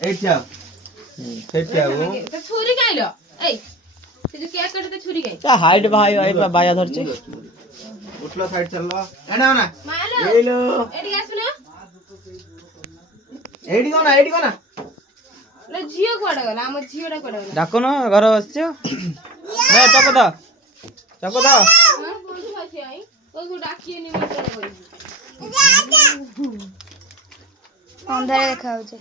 এইটা সেটা ও তো ছুরি খাইলো এই তুই যে কেক কাটতে ছুরি খাই তা হাইট ভাই ভাই বায়া ধরছে উঠলো সাইড চললো এনা না মালো এইলো এডি আসু না এইডি কোনা লে ঝিও কোড়া গেল আমার ঝিওটা কোড়া গেল ডাকো না ঘরে বসছো নে চাকু দাও হ্যাঁ বলছি ভাই আই ওই গো ডাকিয়ে নিমন্ত্রণ করেছি অন্ধারে দেখা হচ্ছে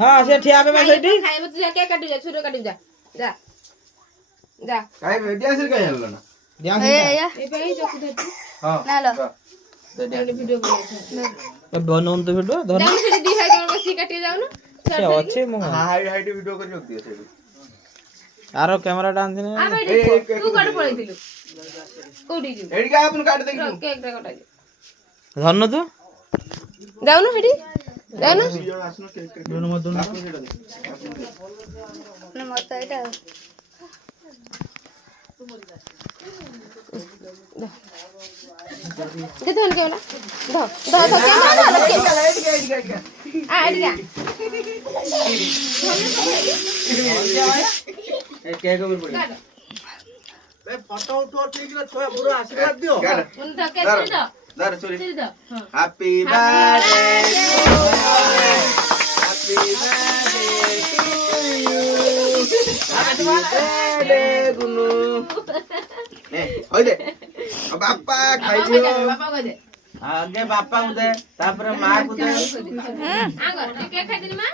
হ্যাঁ সে ঠিয়া হবে মা সেইটি খাইব তুই কেক কাটি যা ছুরি কাটি যা যা যা কাই ড্যান্সের কাই হলো না ধ্যান এই ভাই চোখ ধরছি হ্যাঁ নালো একটা ভিডিও বানাইছি ধনুন তো ভিডিও ধন যাও সেটা দি ভাই তোমার বসি কাটিয়ে যাও না সে আছে মো হাইট ভিডিও করে যোগ দিয়েছে আর ক্যামেরাটা আনতে না আ ভাই তুই কাট পড়াইতিলু কোডি দিউ এইডি কা আপন কাট দেখি কেক টা কাটাই ধন্য তো যাও না হেডি যাও না আসনো কেক ধন্য মত ধন্য না মতো এটা দে ধন কেউ না দাও দাও দাও ক্যামেরা না কেক এইডি আ এডি এই কেক উপর পড়ি কাট বে ফটো উঠো ঠিক না ছয় পুরো আশীর্বাদ দিও উন দাও কেক ছেড়ে দাও দাঁড়া চলি ছেড়ে দাও হ্যাঁ happy birthday happy birthday happy birthday গুনু নে ওই দে বাপ্পা খাই দিও বাবা কই দে আগে বাপ্পা কো দে তারপরে মা কো দে আঙ্গ তুই কেক খাই দিলি মা